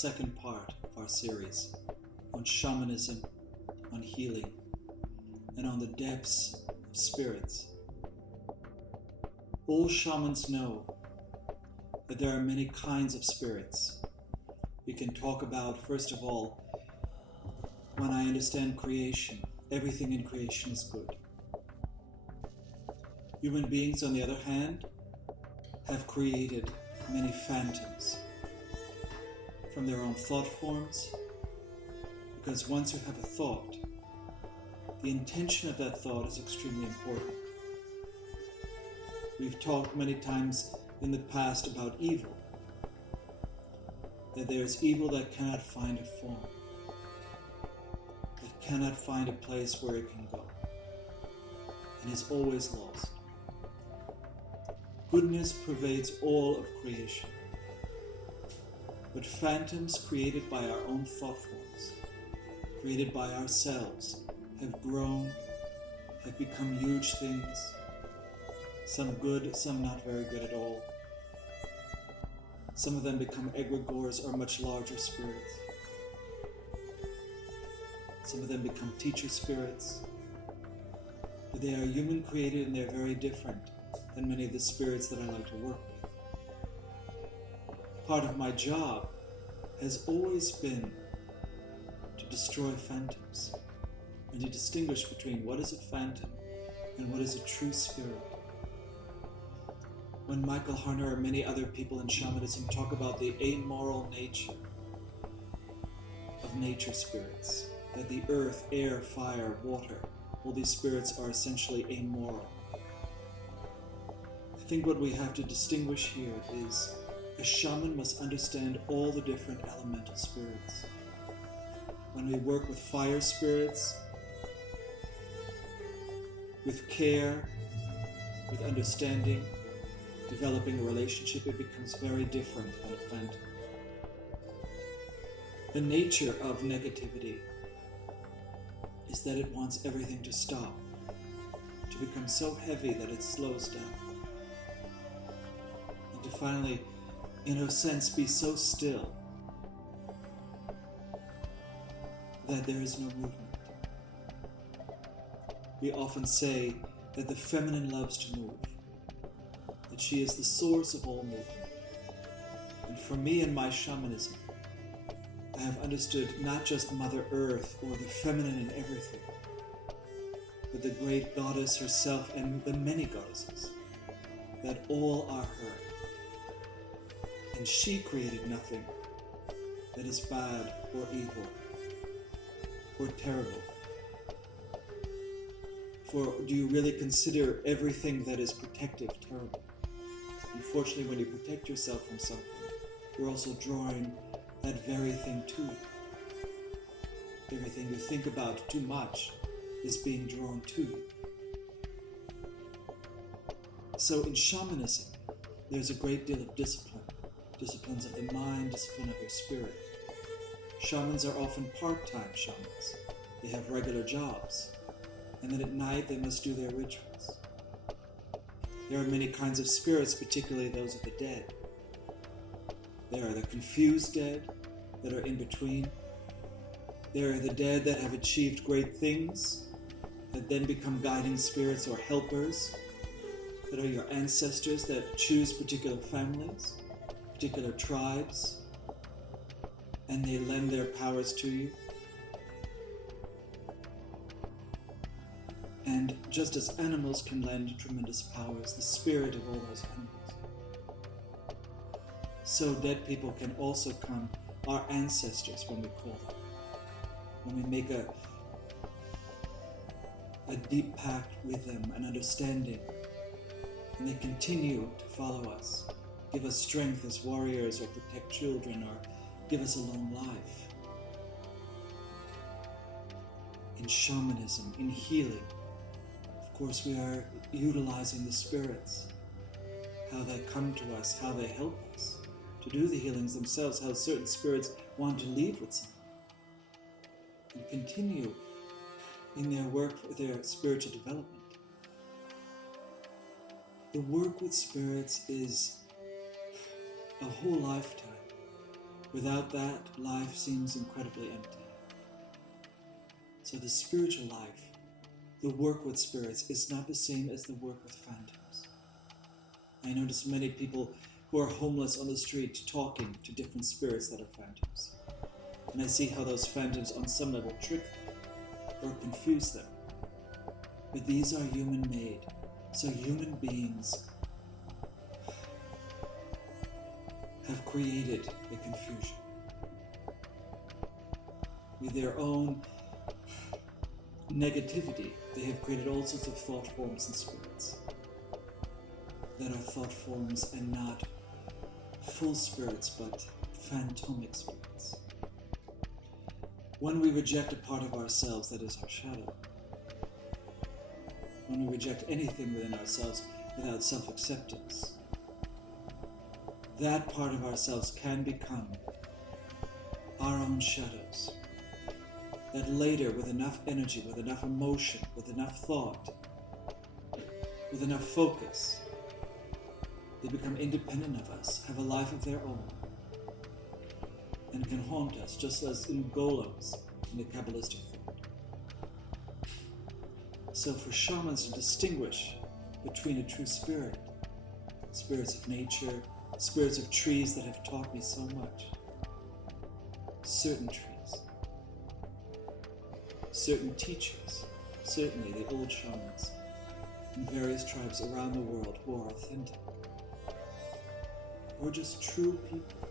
second part of our series on shamanism, on healing, and on the depths of spirits. All shamans know that there are many kinds of spirits. We can talk about, first of all, when I understand creation, everything in creation is good. Human beings, on the other hand, have created many phantoms from their own thought forms, because once you have a thought, the intention of that thought is extremely important. We've talked many times in the past about evil, that there is evil that cannot find a form, that cannot find a place where it can go, and is always lost. Goodness pervades all of creation, but phantoms created by our own thought forms, created by ourselves, have grown, have become huge things, some good, some not very good at all. Some of them become egregores or much larger spirits. Some of them become teacher spirits. But they are human created and they're very different than many of the spirits that I like to work with. Part of my job has always been to destroy phantoms and to distinguish between what is a phantom and what is a true spirit. When Michael Harner or many other people in shamanism talk about the amoral nature of nature spirits, that the earth, air, fire, water, all these spirits are essentially amoral. I think what we have to distinguish here is a shaman must understand all the different elemental spirits. When we work with fire spirits, with care, with understanding, developing a relationship, it becomes very different than a phantom. The nature of negativity is that it wants everything to stop, to become so heavy that it slows down, and to finally, in a sense, be so still that there is no movement. We often say that the feminine loves to move, that she is the source of all movement. And for me in my shamanism, I have understood not just Mother Earth or the feminine in everything, but the great goddess herself and the many goddesses, that all are her. And she created nothing that is bad or evil or terrible. For do you really consider everything that is protective terrible? Unfortunately, when you protect yourself from something, you're also drawing that very thing to you. Everything you think about too much is being drawn to you. So in shamanism, there's a great deal of discipline. Disciplines of the mind, discipline of your spirit. Shamans are often part-time shamans. They have regular jobs. And then at night they must do their rituals. There are many kinds of spirits, particularly those of the dead. There are the confused dead that are in between. There are the dead that have achieved great things, that then become guiding spirits or helpers, that are your ancestors that choose particular families, particular tribes, and they lend their powers to you. And just as animals can lend tremendous powers, the spirit of all those animals, so dead people can also come, our ancestors when we call them. When we make a deep pact with them, an understanding, and they continue to follow us, give us strength as warriors or protect children or give us a long life. In shamanism, in healing, of course, we are utilizing the spirits, how they come to us, how they help us to do the healings themselves, how certain spirits want to leave with someone and continue in their work for their spiritual development. The work with spirits is a whole lifetime. Without that, life seems incredibly empty. So the spiritual life, the work with spirits, is not the same as the work with phantoms. I notice many people who are homeless on the street talking to different spirits that are phantoms. And I see how those phantoms on some level trick them or confuse them. But these are human-made, so human beings have created a confusion. With their own negativity, they have created all sorts of thought forms and spirits that are thought forms and not full spirits, but phantomic spirits. When we reject a part of ourselves that is our shadow, when we reject anything within ourselves without self-acceptance, that part of ourselves can become our own shadows, that later, with enough energy, with enough emotion, with enough thought, with enough focus, they become independent of us, have a life of their own, and can haunt us, just as in golems in the Kabbalistic thought. So for shamans to distinguish between a true spirit, spirits of nature, spirits of trees that have taught me so much, certain trees, certain teachers, certainly the old shamans in various tribes around the world who are authentic, or just true people.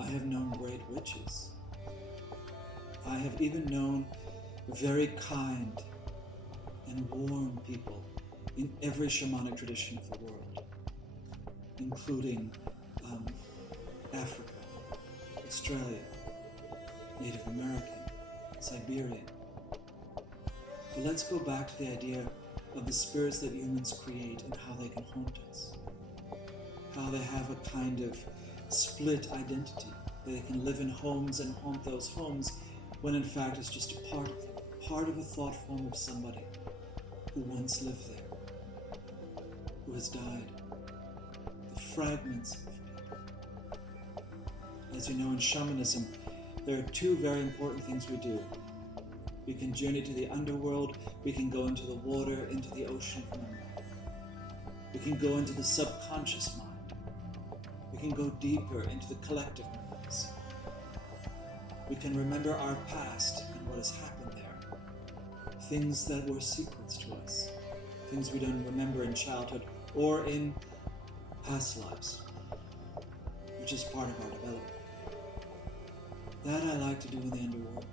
I have known great witches. I have even known very kind and warm people in every shamanic tradition of the world, including Africa, Australia, Native American, Siberian. But let's go back to the idea of the spirits that humans create and how they can haunt us. How they have a kind of split identity, that they can live in homes and haunt those homes when in fact it's just a part of a thought form of somebody who once lived there, who has died. The fragments of people. As you know, in shamanism, there are two very important things we do. We can journey to the underworld, we can go into the water, into the ocean of memory. We can go into the subconscious mind. We can go deeper into the collective memories. We can remember our past and what has happened there. Things that were secrets to us. Things we don't remember in childhood or in past lives, which is part of our development. That I like to do in the underworld.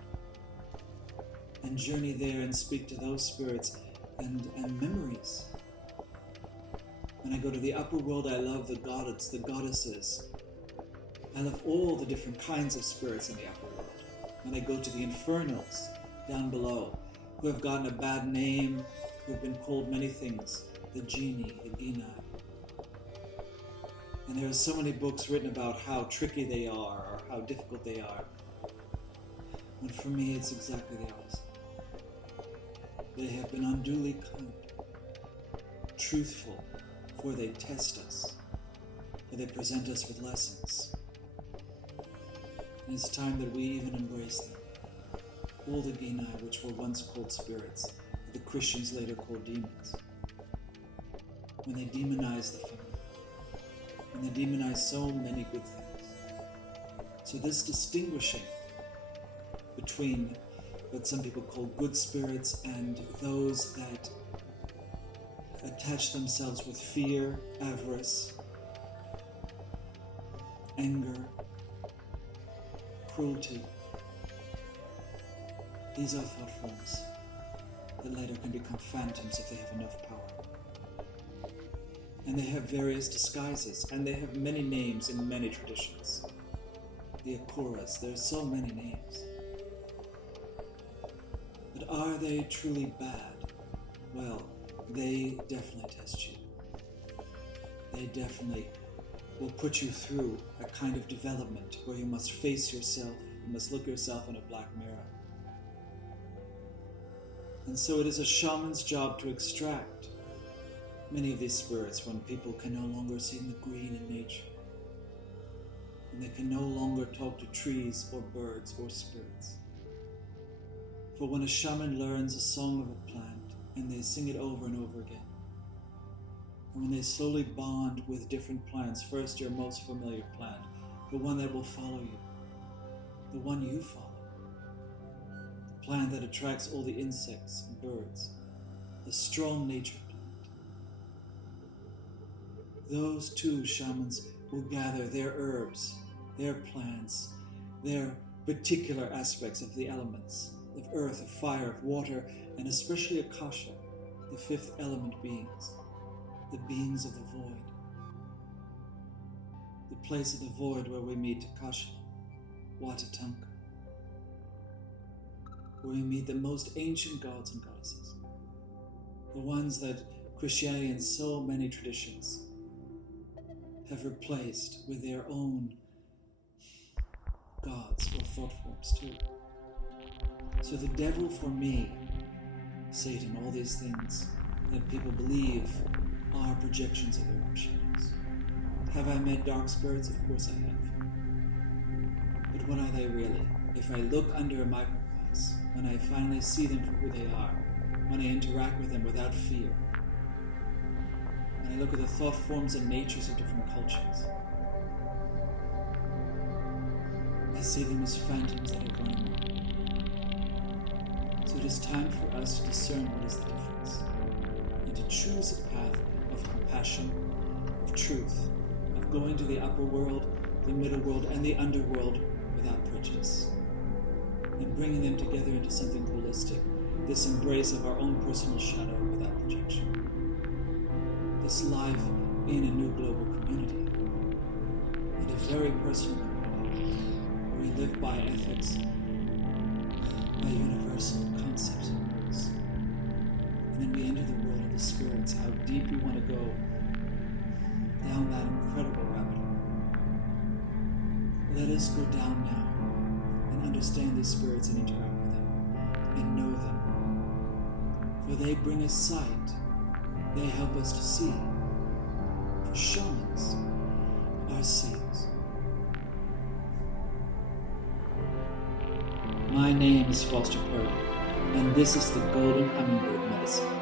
And journey there and speak to those spirits and memories. When I go to the upper world, I love the gods, the goddesses. I love all the different kinds of spirits in the upper world. When I go to the infernals down below, who have gotten a bad name, who have been called many things, the genie, the genii. And there are so many books written about how tricky they are or how difficult they are. And for me, it's exactly the opposite. They have been unduly kind, truthful, for they test us, for they present us with lessons. And it's time that we even embrace them. All the genii, which were once called spirits, that the Christians later called demons. When they demonize the family, when they demonize so many good things. So this distinguishing between what some people call good spirits and those that attach themselves with fear, avarice, anger, cruelty. These are thought forms that later can become phantoms if they have enough power. And they have various disguises, and they have many names in many traditions. The Akuras, there's so many names. But are they truly bad? Well, they definitely test you. They definitely will put you through a kind of development where you must face yourself, you must look yourself in a black mirror. And so it is a shaman's job to extract many of these spirits when people can no longer see the green in nature. and they can no longer talk to trees or birds or spirits. For when a shaman learns a song of a plant and they sing it over and over again, and when they slowly bond with different plants, first your most familiar plant, the one that will follow you, the one you follow, the plant that attracts all the insects and birds, the strong nature plant. Those two shamans will gather their herbs, their plants, their particular aspects of the elements, of earth, of fire, of water, and especially Akasha, the fifth element beings, the beings of the void. The place of the void where we meet Akasha, Watatanka, where we meet the most ancient gods and goddesses, the ones that Christianity and so many traditions have replaced with their own gods or thought forms too. So the devil for me, Satan, all these things that people believe are projections of their own shadows. Have I met dark spirits? Of course I have. But what are they really? If I look under a microcosm, when I finally see them for who they are, when I interact with them without fear, when I look at the thought forms and natures of different cultures, I see them as phantoms that have run amok. So it is time for us to discern what is the difference, and to choose a path of compassion, of truth, of going to the upper world, the middle world, and the underworld without prejudice, and bringing them together into something holistic, this embrace of our own personal shadow without projection, this life in a new global community, and a very personal community, where we live by ethics, by universal concepts and rules. And then we enter the world of the spirits, how deep we want to go down that incredible rabbit hole. Let us go down now and understand these spirits and interact with them and know them. For they bring us sight. They help us to see. For shamans are seers. My name is Foster Perry, and this is the Golden Hummingbird Medicine.